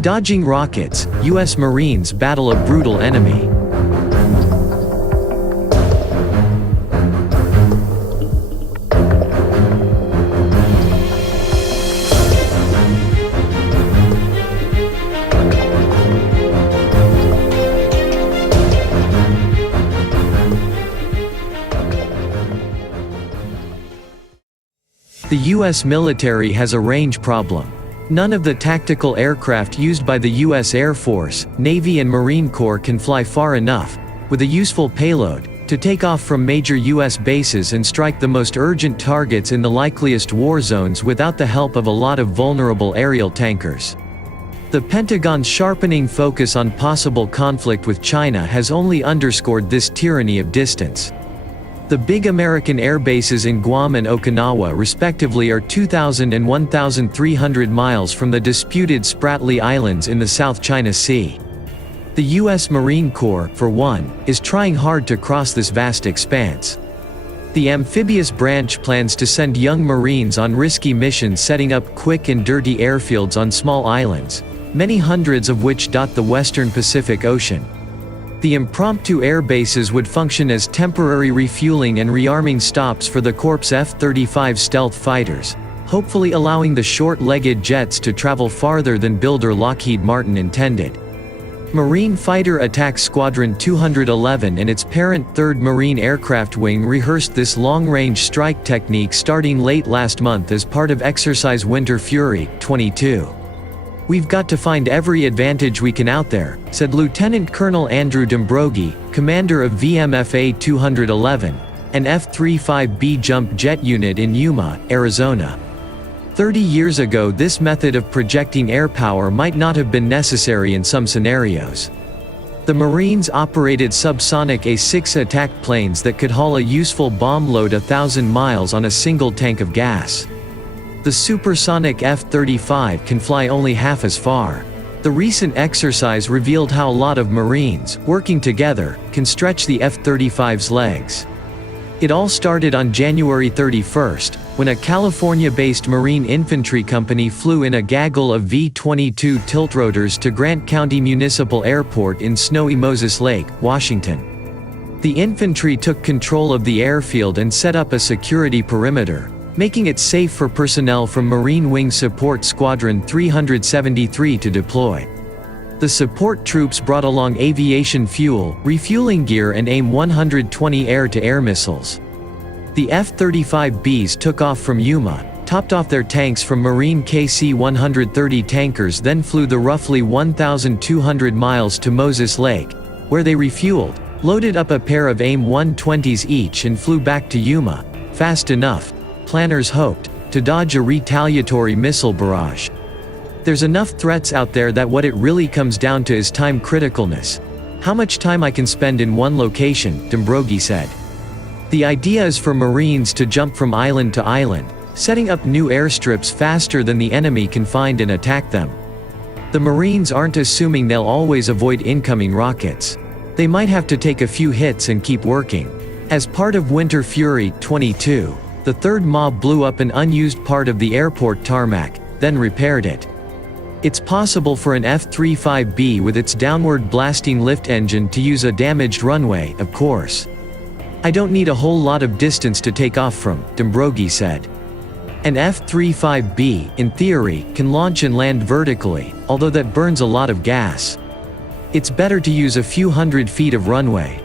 Dodging rockets, U.S. Marines battle a brutal enemy. The U.S. military has a range problem. None of the tactical aircraft used by the U.S. Air Force, Navy and Marine Corps can fly far enough, with a useful payload, to take off from major U.S. bases and strike the most urgent targets in the likeliest war zones without the help of a lot of vulnerable aerial tankers. The Pentagon's sharpening focus on possible conflict with China has only underscored this tyranny of distance. The big American air bases in Guam and Okinawa respectively are 2,000 and 1,300 miles from the disputed Spratly Islands in the South China Sea. The U.S. Marine Corps, for one, is trying hard to cross this vast expanse. The amphibious branch plans to send young Marines on risky missions setting up quick and dirty airfields on small islands, many hundreds of which dot the western Pacific Ocean. The impromptu air bases would function as temporary refueling and rearming stops for the Corps' F-35 stealth fighters, hopefully allowing the short-legged jets to travel farther than builder Lockheed Martin intended. Marine Fighter Attack Squadron 211 and its parent 3rd Marine Aircraft Wing rehearsed this long-range strike technique starting late last month as part of Exercise Winter Fury 22. "We've got to find every advantage we can out there," said Lieutenant Colonel Andrew Dombrogi, commander of VMFA 211, an F-35B jump jet unit in Yuma, Arizona. 30 years ago this method of projecting air power might not have been necessary in some scenarios. The Marines operated subsonic A-6 attack planes that could haul a useful bomb load 1,000 miles on a single tank of gas. The supersonic F-35 can fly only half as far. The recent exercise revealed how a lot of Marines, working together, can stretch the F-35's legs. It all started on January 31st, when a California-based Marine infantry company flew in a gaggle of V-22 tiltrotors to Grant County Municipal Airport in snowy Moses Lake, Washington. The infantry took control of the airfield and set up a security perimeter, making it safe for personnel from Marine Wing Support Squadron 373 to deploy. The support troops brought along aviation fuel, refueling gear and AIM-120 air-to-air missiles. The F-35Bs took off from Yuma, topped off their tanks from Marine KC-130 tankers, then flew the roughly 1,200 miles to Moses Lake, where they refueled, loaded up a pair of AIM-120s each and flew back to Yuma, fast enough, planners hoped, to dodge a retaliatory missile barrage. There's enough threats out there that what it really comes down to is time criticalness. How much time I can spend in one location, Dombrogi said. The idea is for Marines to jump from island to island, setting up new airstrips faster than the enemy can find and attack them. The Marines aren't assuming they'll always avoid incoming rockets. They might have to take a few hits and keep working. As part of Winter Fury 22, the third mob blew up an unused part of the airport tarmac, then repaired it. It's possible for an F-35B with its downward blasting lift engine to use a damaged runway, of course. "I don't need a whole lot of distance to take off from," Dombrogi said. An F-35B, in theory, can launch and land vertically, although that burns a lot of gas. It's better to use a few hundred feet of runway.